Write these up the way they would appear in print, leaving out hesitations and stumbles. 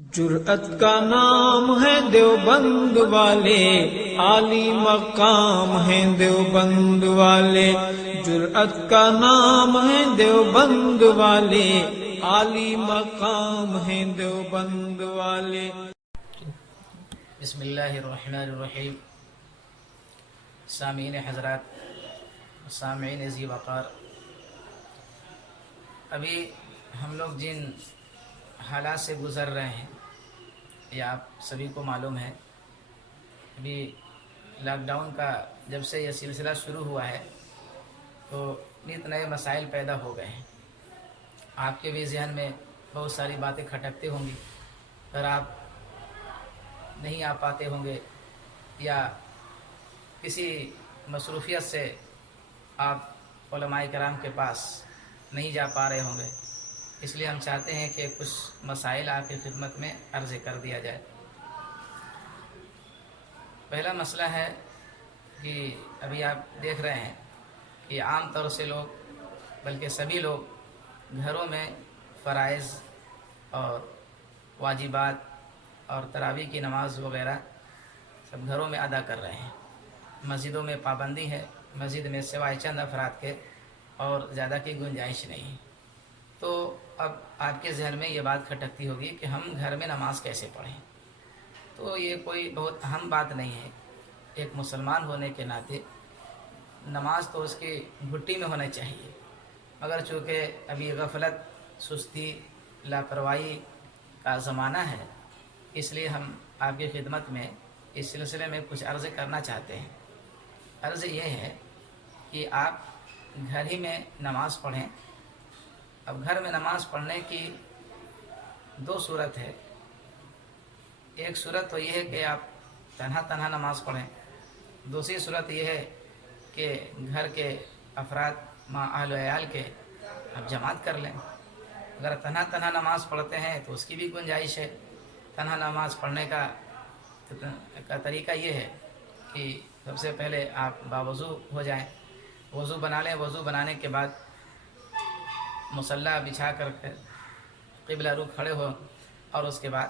جرأت کا نام ہے دیوبند والے، عالی مقام ہیں دیوبند والے۔ جرأت کا نام ہے دیوبند والے، عالی مقام ہیں دیوبند والے۔ بسم اللہ الرحمن الرحیم۔ سامعین حضرات، سامعین ذی وقار، ابھی ہم لوگ جن حالات سے گزر رہے ہیں یہ آپ سبھی کو معلوم ہے۔ ابھی لاک ڈاؤن کا جب سے یہ سلسلہ شروع ہوا ہے تو نت نئے مسائل پیدا ہو گئے ہیں۔ آپ کے بھی ذہن میں بہت ساری باتیں کھٹکتے ہوں گی، اگر آپ نہیں آ پاتے ہوں گے یا کسی مصروفیت سے آپ علماء کرام کے پاس نہیں جا پا رہے ہوں گے، اس لیے ہم چاہتے ہیں کہ کچھ مسائل آپ کی خدمت میں عرض کر دیا جائے۔ پہلا مسئلہ ہے کہ ابھی آپ دیکھ رہے ہیں کہ عام طور سے لوگ بلکہ سبھی لوگ گھروں میں فرائض اور واجبات اور تراویح کی نماز وغیرہ سب گھروں میں ادا کر رہے ہیں۔ مسجدوں میں پابندی ہے، مسجد میں سوائے چند افراد کے اور زیادہ کی گنجائش نہیں۔ تو اب آپ کے ذہن میں یہ بات کھٹکتی ہوگی کہ ہم گھر میں نماز کیسے پڑھیں؟ تو یہ کوئی بہت اہم بات نہیں ہے۔ ایک مسلمان ہونے کے ناطے نماز تو اس کی گھٹی میں ہونا چاہیے، مگر چونکہ ابھی غفلت، سستی، لاپرواہی کا زمانہ ہے، اس لیے ہم آپ کی خدمت میں اس سلسلے میں کچھ عرض کرنا چاہتے ہیں۔ عرض یہ ہے کہ آپ گھر ہی میں نماز پڑھیں۔ اب گھر میں نماز پڑھنے کی دو صورت ہے۔ ایک صورت تو یہ ہے کہ آپ تنہا نماز پڑھیں، دوسری صورت یہ ہے کہ گھر کے افراد مع اہل و عیال کے آپ جماعت کر لیں۔ اگر تنہا نماز پڑھتے ہیں تو اس کی بھی گنجائش ہے۔ تنہا نماز پڑھنے کا طریقہ یہ ہے کہ سب سے پہلے آپ باوضو ہو جائیں، وضو بنا لیں۔ وضو بنانے کے بعد مصلی بچھا کر کے قبلہ رو کھڑے ہو اور اس کے بعد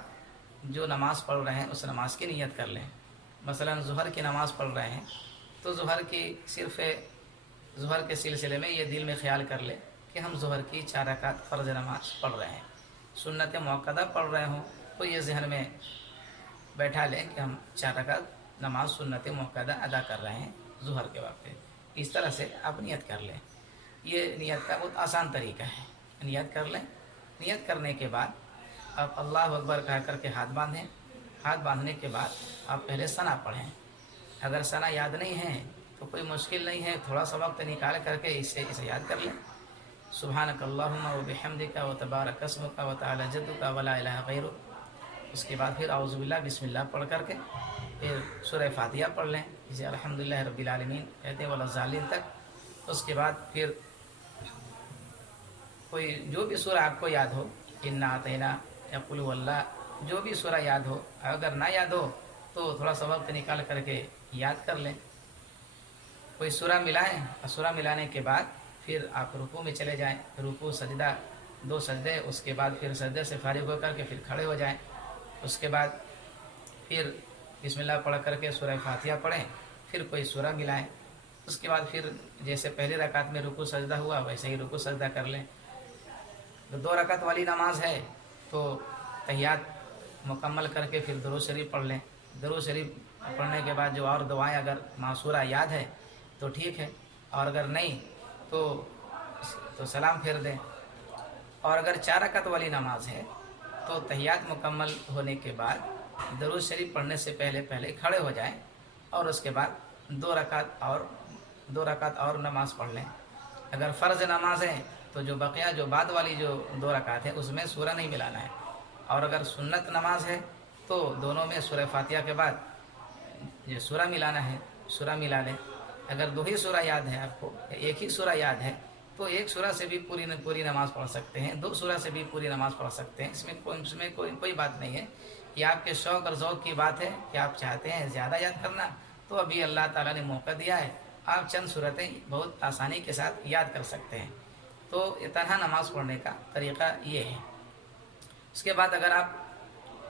جو نماز پڑھ رہے ہیں اس نماز کی نیت کر لیں۔ مثلا ظہر کی نماز پڑھ رہے ہیں تو ظہر کے سلسلے میں یہ دل میں خیال کر لیں کہ ہم ظہر کی 4 رکعت فرض نماز پڑھ رہے ہیں۔ سنت موقدہ پڑھ رہے ہوں تو یہ ذہن میں بیٹھا لیں کہ ہم 4 رکعت نماز سنت موقدہ ادا کر رہے ہیں ظہر کے وقت۔ اس طرح سے آپ نیت کر لیں۔ یہ نیت کا بہت آسان طریقہ ہے۔ نیت کر لیں۔ نیت کرنے کے بعد آپ اللہ اکبر کہہ کر کے ہاتھ باندھیں۔ ہاتھ باندھنے کے بعد آپ پہلے ثنا پڑھیں۔ اگر ثنا یاد نہیں ہے تو کوئی مشکل نہیں ہے، تھوڑا سا وقت نکال کر کے اسے یاد کر لیں۔ سبحانک اللہم و بحمدک و تبارک اسمک و تعالی جدک و لا الہ غیرک۔ اس کے بعد پھر اعوذ باللہ بسم اللہ پڑھ کر کے پھر سورہ فاتحہ پڑھ لیں، جسے الحمدللہ رب العالمین کہتے ہیں والضالین تک۔ اس کے بعد پھر کوئی جو بھی سورہ آپ کو یاد ہو، انا اعطینا یا قل هو اللہ، جو بھی سورہ یاد ہو، اگر نہ یاد ہو تو تھوڑا سا وقت نکال کر کے یاد کر لیں۔ کوئی سورہ ملائیں اور سورہ ملانے کے بعد پھر آپ رکوع میں چلے جائیں۔ رکوع سجدہ 2 سجدے، اس کے بعد پھر سجدے سے فارغ ہو کر کے پھر کھڑے ہو جائیں۔ اس کے بعد پھر بسم اللہ پڑھ کر کے سورہ فاتحہ پڑھیں، پھر کوئی سورہ ملائیں۔ اس کے بعد پھر جیسے پہلی رکعت میں رکوع سجدہ ہوا ویسے ہی رکوع سجدہ کر لیں۔ 2 رکعت والی نماز ہے تو تحیات مکمل کر کے پھر درود شریف پڑھ لیں۔ درود شریف پڑھنے کے بعد جو اور دعائیں اگر معصورہ یاد ہے تو ٹھیک ہے، اور اگر نہیں تو سلام پھیر دیں۔ اور اگر 4 رکعت والی نماز ہے تو تحیات مکمل ہونے کے بعد درود شریف پڑھنے سے پہلے کھڑے ہو جائیں اور اس کے بعد 2 رکعت اور نماز پڑھ لیں۔ اگر فرض نماز ہے تو جو بقیہ جو بعد والی جو 2 رکعت ہے اس میں سورہ نہیں ملانا ہے۔ اور اگر سنت نماز ہے تو دونوں میں سورہ فاتحہ کے بعد یہ سورہ ملانا ہے، سورہ ملا لیں۔ اگر 2 ہی سورہ یاد ہے آپ کو، ایک ہی سورہ یاد ہے تو 1 سورہ سے بھی پوری نماز پڑھ سکتے ہیں، 2 سورہ سے بھی پوری نماز پڑھ سکتے ہیں۔ اس میں کوئی بات نہیں ہے۔ یہ آپ کے شوق اور ذوق کی بات ہے کہ آپ چاہتے ہیں زیادہ یاد کرنا، تو ابھی اللہ تعالیٰ نے موقع دیا ہے، آپ چند صورتیں بہت آسانی کے ساتھ یاد کر سکتے ہیں۔ تو تنہا نماز پڑھنے کا طریقہ یہ ہے۔ اس کے بعد اگر آپ